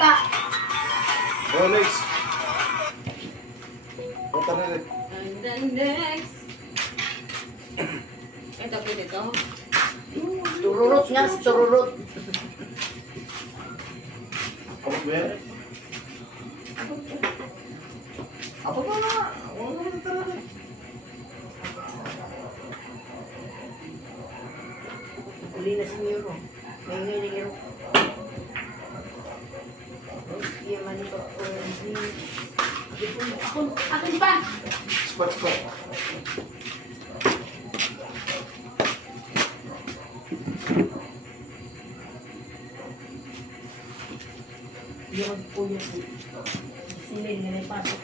pa. Oh, next. Punta na rin. And then next. Ito po dito. Tururot nga, tururot. Ako ba yan? Ako ba nga? Ako ba nga talaga? Uli na si Miro. May ngilingiro. Iya man ito. Ako pa. Spot, spot. Yung po yung silin na napasok.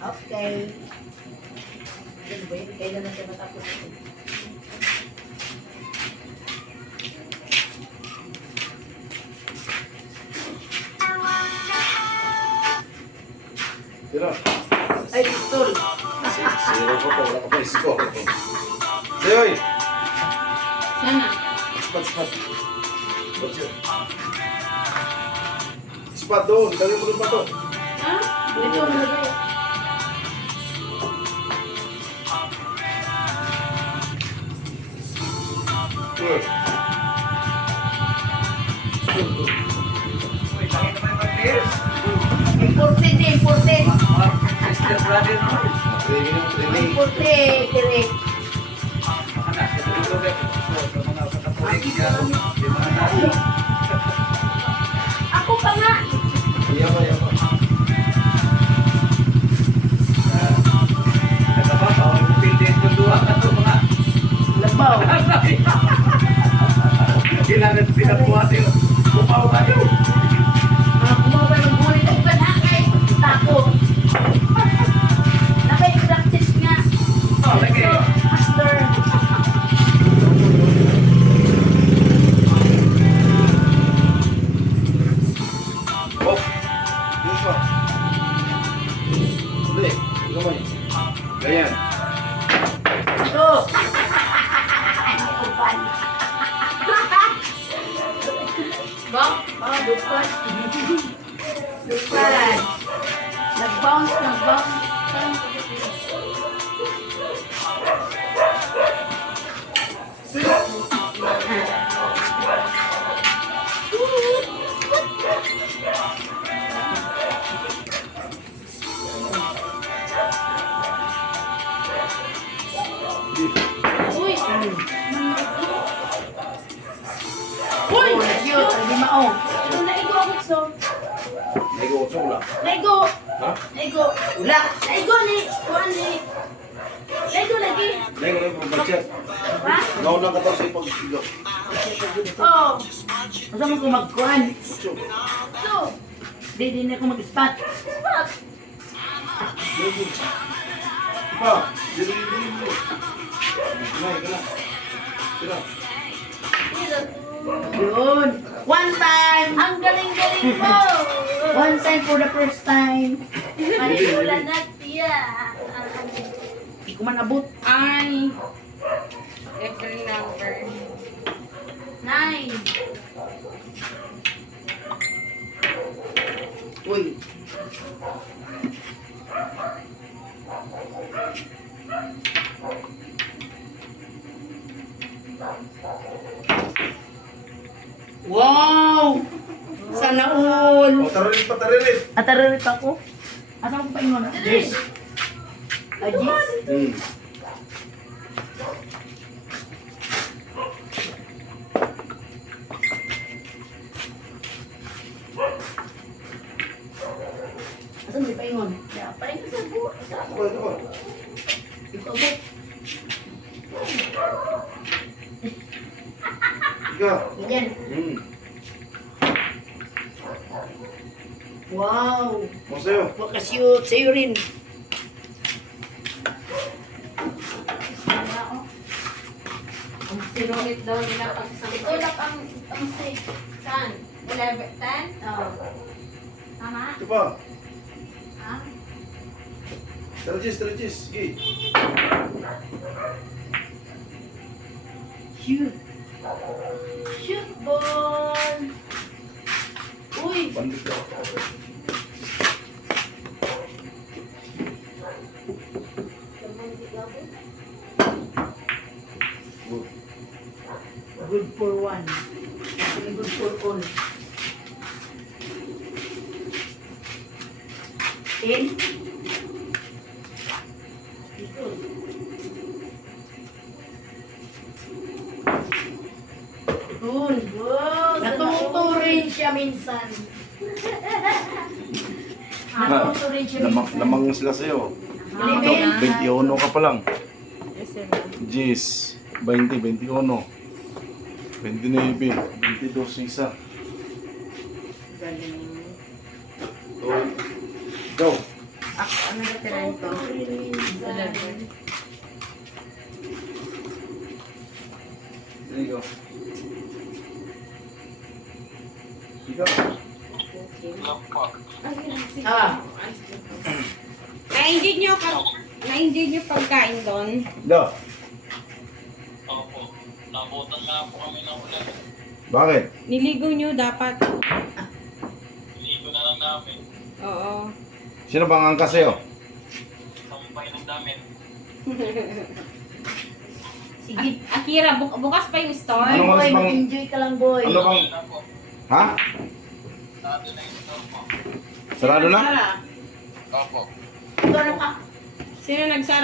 Okay. Ano ba yun? Kailan na siya matapos? Tira. Ay, pistol. Zero ko pa. Wala ka pa score. Sayoy. Sana. Spot, spot. Spot yun. Spot doon. Dali mo doon pa to. Ha? Dito mo lagay. Good. Uy, bakit naman mag-tears? Important din, important. Sister brother naman. Training, training. Important, kire. Baka na, sa dito rin. Sa mga katapulig niya. Di mga nasi. Ako pa nga. Iya pa, iya pa. Nagaba, bawal mo pildin kung duwa ka to mga. Labaw. Kailangan pinabuhat yun. Bumaw tayo. Mga kumawal ng bulit ang panakay. Takot. Nakay-practice nga. Oh, lagi. So, master. Oh. Yun pa. Uli. Gamay. Ganyan. Ito. Bang? Oh, dupan. Dupan. Nag-bounce, nag-bounce. Uy! Uy! Cute. Hindi mao. Ano na ito ako so? Lego, wala. Lego! Ha? Lego! Wala. Lego ni! Kuhan ni! Lego lagi! Lego na yung budget. Ha? Nauna ka daw sa ipag-ilo. Oh! Masa mo ko magkuhan? So, So! Di na ako mag-spot. Spot! Lego. Pa, dili, dili, dili. Ganay, ganay. Tira. Yun. One time. Ang galing-galing mo! One time for the first time. Manipula na siya! Hindi ko man abot. Ay! Every number. 9! Uy. Wow! Sana all. O, tarilit pa, tarilit. Atararit ako. Asa ko pa ingon? Yes. Ajis. Asa mo pa ingon? Ya, pa rin sa buo. Ito ba, ito ba? Ito mo. Ika. Ganyan. Wow. Mo sa'yo. Wakashoot. Sa'yo rin. Ang sinunit daw nila pag isang... Ito lang ang safe. Saan? 11? 10? Oo. Tama? Ito pa. Ha? Tarajis, tarajis. Sige. Cute. Football. Uy, Bandit ako. Good. good for one. Actually, good for all. In. Good. Good. Natuto rin siya minsan. Natuto rin siya minsan. Lamang sila sa'yo. Eleven. 21 ka pa lang. Ese na. Gis, 20, 21. 29, 22, isa. Galing. Go. Ano na tirahin ko? Natuto rin minsan. 11. There you go. Ikaw. Ah. Na-enjoy nyo pagkain doon? Go. Opo. Nabutan nga po kami ng ulan. Bakit? Niligo nyo dapat. Iligo na lang namin. Oo. Sino bang angka sa'yo? Sampay ng damit. Sige. Akira, bukas pa yung store. Ano Boy, oras bang- mag-enjoy ka lang, boy. Ano bang... Na po. Ha? Sarado na yung store po. Sarado na? Opo. Ito na ka. Sino nagsara?